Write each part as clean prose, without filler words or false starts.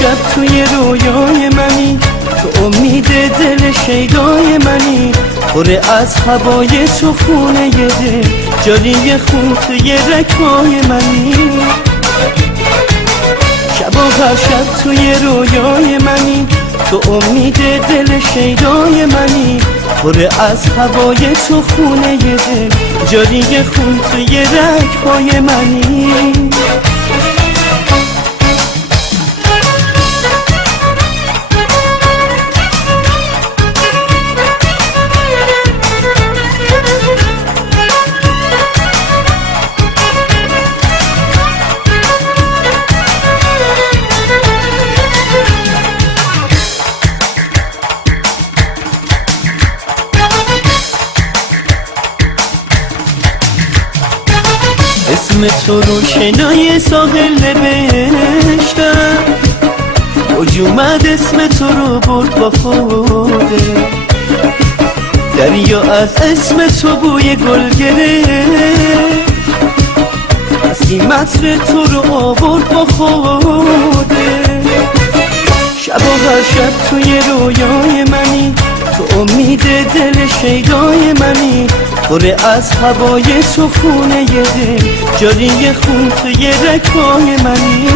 شب توی رویای منی، تو امید دل شیدای منی، پر از هوای تو خونه دل، جاری خون توی رگ‌های منی. شب و هر شب توی رویای منی، تو امید دل شیدای منی، پر از هوای تو خونه دل، جاری خون توی رگ‌های منی. اسم تو رو شنای ساحل نوشتم، موج اومد اسم تو رو برد با خوده، دریا از اسم تو بوی گل گرفت، بسی متر تو رو آورد با خوده. شب و هر شب توی رویای منی، تو امید دل شیدای منی، پر از هوای تو خونه دل، جاری خون توی رگ‌های منی.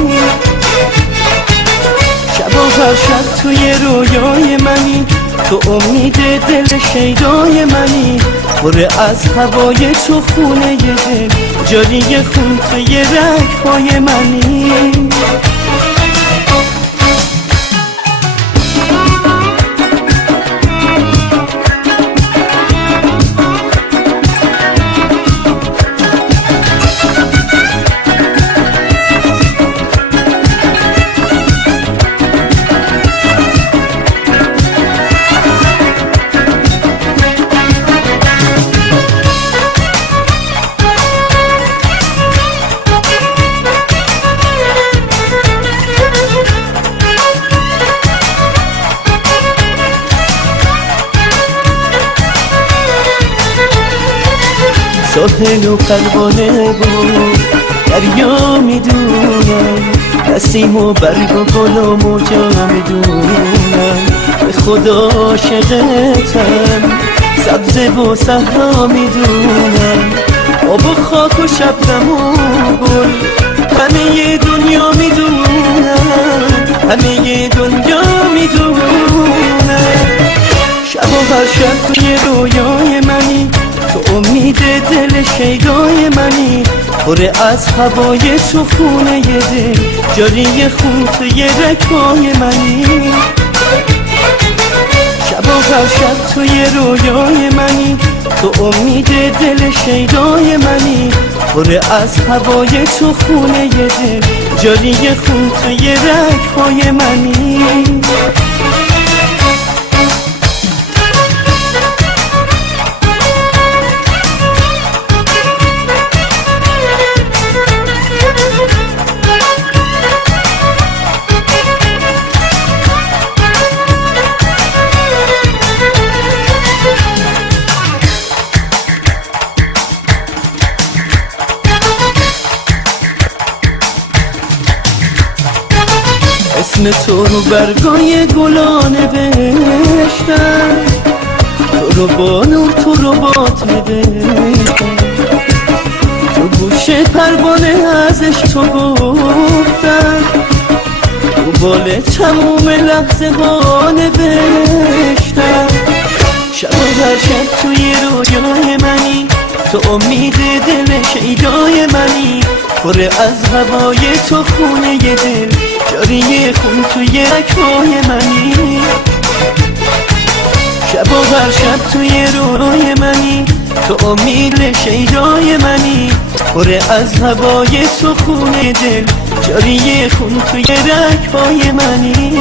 شب و هر شب توی رویای منی، تو امید دل شیدای منی، پر از هوای تو خونه دل، جاری خون توی رگ‌های منی. ساحل و پروانه بود دریا میدونم، نسیم و برگ و گل و موجا میدونم، به خدا عاشقتم، سبزه و صحرا میدونم، آب و خاک و شبنم و گل، همه دنیا میدونم، همه دنیا میدونم. شب و هر شب توی رویای منی، تو امید دل شیدای منی، پر از هوای تو خونه دل، جاری خون توی رگ‌های منی. شب و هر شب توی رویای منی، تو امید دل شیدای منی، پر از هوای تو خونه دل، جاری خون توی رگ‌های منی. اسم تو رو برگای گلا نوشتم، تو رو با نور تو رو بات نوشتم، تو گوشه پروانه ازش تو گفتم، تو بال تموم لحظه ها نوشتم. شب و هر شب توی رویای منی، تو امید دل شیدای منی، پر از هوای تو خونه دل، جاری خون توی رگ‌های منی. شب و هر شب توی روی منی، تو امید شیدای منی، پر از هوای تو خونه دل، جاری خون توی رگ‌های منی.